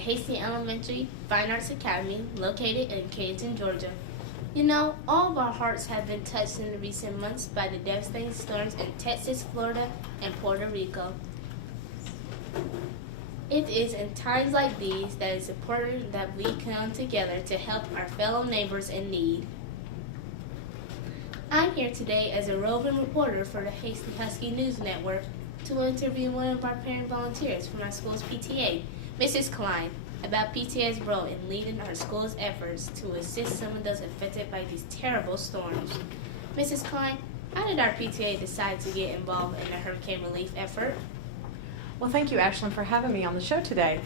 Hasty Elementary Fine Arts Academy located in Canton, Georgia. You know, all of our hearts have been touched in the recent months by the devastating storms in Texas, Florida, and Puerto Rico. It is in times like these that it's important that we come together to help our fellow neighbors in need. I'm here today as a roving reporter for the Hasty Husky News Network to interview one of our parent volunteers from our school's PTA, Mrs. Klein, about PTA's role in leading our school's efforts to assist some of those affected by these terrible storms. Mrs. Klein, how did our PTA decide to get involved in the hurricane relief effort? Well, thank you, Ashlyn, for having me on the show today.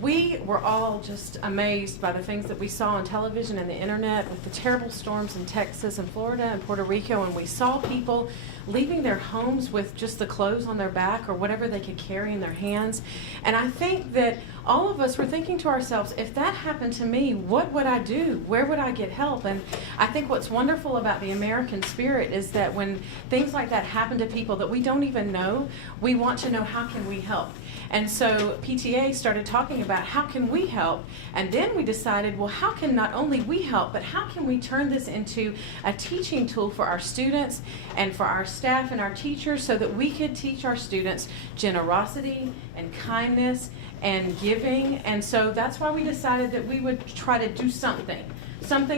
We were all just amazed by the things that we saw on television and the internet with the terrible storms in Texas and Florida and Puerto Rico, and we saw people leaving their homes with just the clothes on their back or whatever they could carry in their hands. And I think that all of us were thinking to ourselves, if that happened to me, what would I do? Where would I get help? And I think what's wonderful about the American spirit is that when things like that happen to people that we don't even know, we want to know how can we help. And so PTA started talking about how can we help, and then we decided, well, how can not only we help, but how can we turn this into a teaching tool for our students and for our staff and our teachers so that we could teach our students generosity and kindness and giving. And so that's why we decided that we would try to do something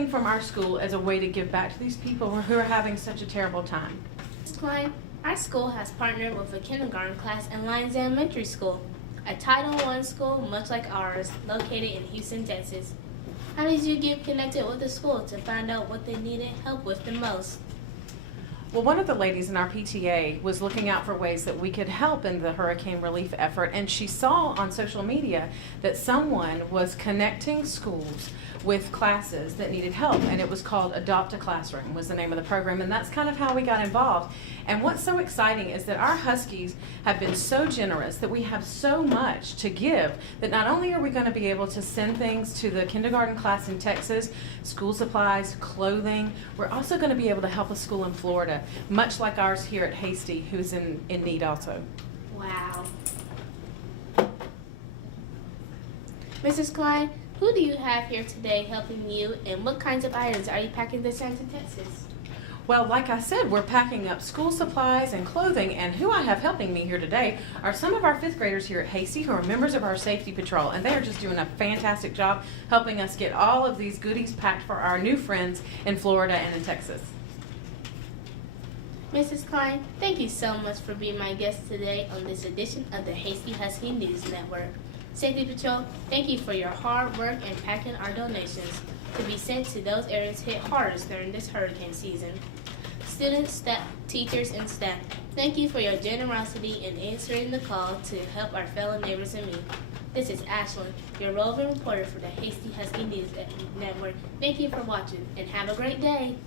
from our school as a way to give back to these people who are having such a terrible time. Ms. Klein, our school has partnered with a kindergarten class in Lyons Elementary School, a Title I school much like ours, located in Houston, Texas. How did you get connected with the school to find out what they needed help with the most? Well, one of the ladies in our PTA was looking out for ways that we could help in the hurricane relief effort, and she saw on social media that someone was connecting schools with classes that needed help, and it was called Adopt a Classroom was the name of the program, and that's kind of how we got involved. And what's so exciting is that our Huskies have been so generous that we have so much to give that not only are we going to be able to send things to the kindergarten class in Texas, school supplies, clothing, we're also going to be able to help a school in Florida, much like ours here at Hasty, who's in need also. Wow. Mrs. Klein, who do you have here today helping you, and what kinds of items are you packing to send to Texas? Well, like I said, we're packing up school supplies and clothing, and who I have helping me here today are some of our 5th graders here at Hasty who are members of our safety patrol, and they are just doing a fantastic job helping us get all of these goodies packed for our new friends in Florida and in Texas. Mrs. Klein, thank you so much for being my guest today on this edition of the Hasty Husky News Network. Safety Patrol, thank you for your hard work in packing our donations to be sent to those areas hit hardest during this hurricane season. Students, staff, teachers, and staff, thank you for your generosity in answering the call to help our fellow neighbors and me. This is Ashlyn, your roving reporter for the Hasty Husky News Network. Thank you for watching, and have a great day.